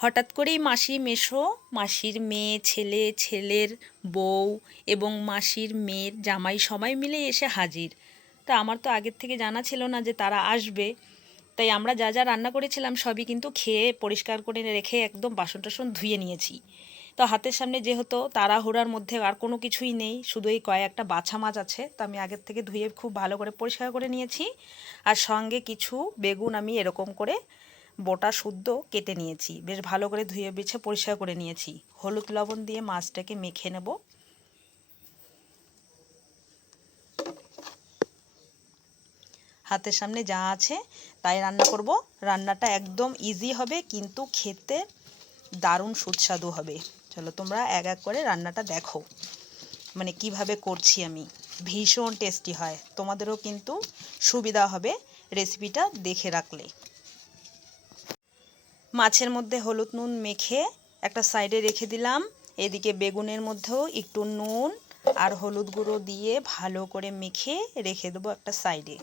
হঠাৎ করেই মাসি মেসো, মাসির মেয়ে ছেলে, ছেলের বউ এবং মাসির মেয়ের জামাই সবাই মিলে এসে হাজির। তা আমার তো আগের থেকে জানা ছিল না যে তারা আসবে, তাই আমরা যা যা রান্না করেছিলাম সবই কিন্তু খেয়ে পরিষ্কার করে রেখে একদম বাসন টাসন ধুয়ে নিয়েছি। তো হাতের সামনে যেহেতু তাড়াহুড়ার মধ্যে আর কোনো কিছুই নেই, শুধু এই কয়েকটা বাছা মাছ আছে, তো আমি আগের থেকে ধুয়ে খুব ভালো করে পরিষ্কার করে নিয়েছি। আর সঙ্গে কিছু বেগুন আমি এরকম করে বোটা শুদ্ধ কেটে নিয়েছি, বেশ ভালো করে ধুয়ে বেছে পরিষ্কার করে নিয়েছি। হলুদ লবণ দিয়ে মাছটাকে মেখে নেব। হাতের সামনে যা আছে তাই রান্না করব। রান্নাটা একদম ইজি হবে, কিন্তু খেতে দারুণ সুস্বাদু হবে। চলো তোমরা এক এক করে রান্নাটা দেখো, মানে কিভাবে করছি আমি। ভীষণ টেস্টি হয়, তোমাদেরও কিন্তু সুবিধা হবে রেসিপিটা দেখে রাখলে। মাছের মধ্যে হলুদ নুন মেখে একটা সাইডে রেখে দিলাম। এদিকে বেগুনের মধ্যেও একটু নুন আর হলুদ গুঁড়ো দিয়ে ভালো করে মেখে রেখে দেবো একটা সাইডে।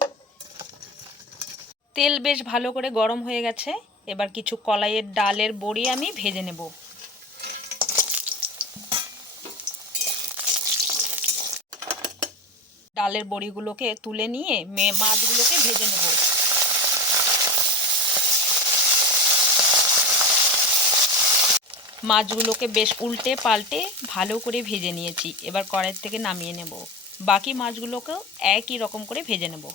তেল বেশ ভালো করে গরম হয়ে গেছে, এবার কিছু কলাইয়ের ডালের বড়ি আমি ভেজে নেব। ডালের বড়িগুলোকে তুলে নিয়ে মাছগুলোকে ভেজে নেব। মাছগুলোকে বেশ উল্টে পাল্টে ভালো করে ভেজে নিয়েছি, এবার কড়াই থেকে নামিয়ে নেব। বাকি মাছগুলোকেও একই রকম করে ভেজে নেব।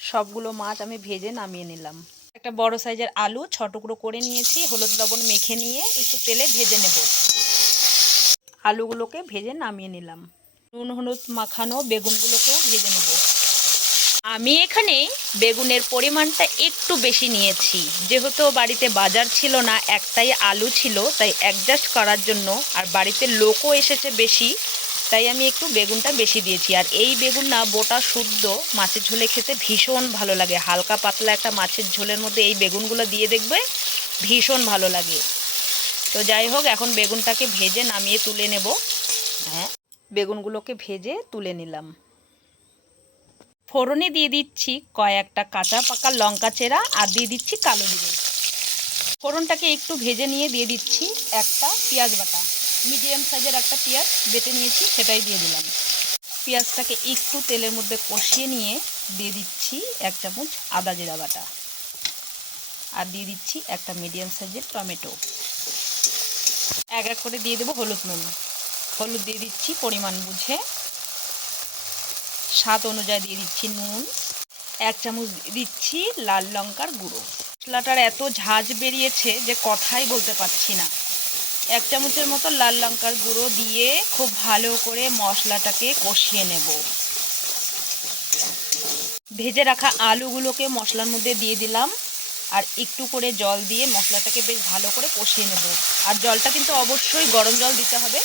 সবগুলো মাছ আমি ভেজে নামিয়ে নিলাম। একটা বড় সাইজের আলু ছ টুকরো করে নিয়েছি, হলুদ লবণ মেখে নিয়ে একটু তেলে ভেজে নেব। আলুগুলোকে ভেজে নামিয়ে নিলাম। নুন হলুদ মাখানো বেগুনগুলোকেও ভেজে নেব। আমি এখানে বেগুনের পরিমাণটা একটু বেশি নিয়েছি, যেহেতু বাড়িতে বাজার ছিল না, একটাই আলু ছিল, তাই অ্যাডজাস্ট করার জন্য, আর বাড়িতে লোকও এসেছে বেশি, তাই আমি একটু বেগুনটা বেশি দিয়েছি। আর এই বেগুন না বোটা শুদ্ধ মাছের ঝোলে খেতে ভীষণ ভালো লাগে। হালকা পাতলা একটা মাছের ঝোলের মধ্যে এই বেগুনগুলো দিয়ে দেখবে ভীষণ ভালো লাগে। তো যাই হোক, এখন বেগুনটাকে ভেজে নামিয়ে তুলে নেব। হ্যাঁ, বেগুনগুলোকে ভেজে তুলে নিলাম। ফোড়নে দিয়ে দিচ্ছি কয়েকটা কাঁচা পাকা লঙ্কা চেরা, আর দিয়ে দিচ্ছি কালো জিরে। ফোড়নটাকে একটু ভেজে নিয়ে দিয়ে দিচ্ছি একটা পেঁয়াজ বাটা। মিডিয়াম সাইজের একটা পেঁয়াজ বেটে নিয়েছি, সেটাই দিয়ে দিলাম। পেঁয়াজটাকে একটু তেলের মধ্যে কষিয়ে নিয়ে দিয়ে দিচ্ছি 1 চামচ আদা জিরা বাটা, আর দিয়ে দিচ্ছি একটা মিডিয়াম সাইজের টমেটো। এক এক করে দিয়ে দেবো হলুদ নুন। হলুদ দিয়ে দিচ্ছি পরিমাণ বুঝে, স্বাদ অনুযায়ী দিয়ে দিচ্ছি নুন। 1 চামচ দিচ্ছি লাল লঙ্কার গুঁড়ো। মশলাটার এত ঝাঁঝ বেরিয়েছে যে কথাই বলতে পারছি না। 1 চামচের মতো লাল লঙ্কার গুঁড়ো দিয়ে খুব ভালো করে মশলাটাকে কষিয়ে নেব। ভেজে রাখা আলুগুলোকে মশলার মধ্যে দিয়ে দিলাম, আর একটু করে জল দিয়ে মশলাটাকে বেশ ভালো করে কষিয়ে নেব। আর জলটা কিন্তু অবশ্যই গরম জল দিতে হবে।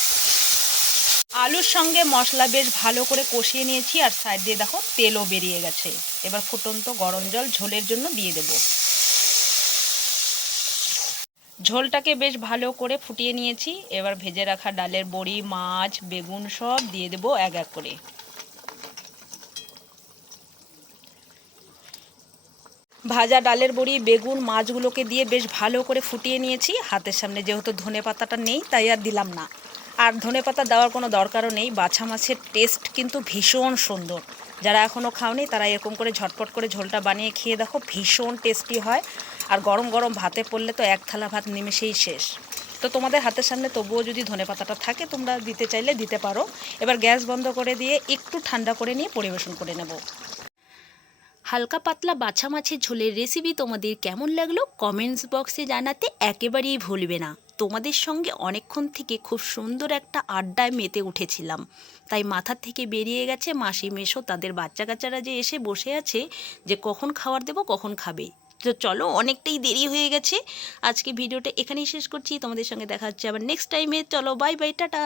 আলুর সঙ্গে মশলা বেশ ভালো করে কষিয়ে নিয়েছি, আর সাইড দিয়ে দেখো তেলও বেরিয়ে গেছে। এবার ফুটন্ত গরম জল ঝোলের জন্য দিয়ে দেব। ঝোলটাকে বেশ ভালো করে ফুটিয়ে নিয়েছি, এবার ভেজে রাখা ডালের বড়ি, মাছ, বেগুন সব দিয়ে দেব এক এক করে। ভাজা ডালের বড়ি, বেগুন, মাছগুলোকে দিয়ে বেশ ভালো করে ফুটিয়ে নিয়েছি। হাতের সামনে যেহেতু ধনেপাতাটা নেই, তাই আর দিলাম না। আর ধনেপাতা দেওয়ার কোনো দরকারও নেই, বাছা মাছের টেস্ট কিন্তু ভীষণ সুন্দর। যারা এখনও খাওনি তারা এরকম করে ঝটপট করে ঝোলটা বানিয়ে খেয়ে দেখো, ভীষণ টেস্টি হয়। আর গরম গরম ভাতে পড়লে তো এক থালা ভাত নিমেষেই শেষ। তো তোমাদের হাতের সামনে তবুও যদি ধনেপাতাটা থাকে, তোমরা দিতে চাইলে দিতে পারো। এবার গ্যাস বন্ধ করে দিয়ে একটু ঠান্ডা করে নিয়ে পরিবেশন করে নেব। হালকা পাতলা বাছা মাছের ঝোলের রেসিপি তোমাদের কেমন লাগলো কমেন্টস বক্সে জানাতে একেবারেই ভুলবে না। তোমাদের সঙ্গে অনেকক্ষণ থেকে খুব সুন্দর একটা আড্ডায় মেতে উঠেছিলাম, তাই মাথা থেকে বেরিয়ে গেছে মাসি মেশো তাদের বাচ্চা কাচ্চারা যে এসে বসে আছে, যে কখন খাবার দেবো, কখন খাবে। তো চলো, অনেকটাই দেরি হয়ে গেছে, আজকে ভিডিওটা এখানেই শেষ করছি। তোমাদের সঙ্গে দেখা হচ্ছে আবার নেক্সট টাইমে। চলো, বাই বাই, টাটা।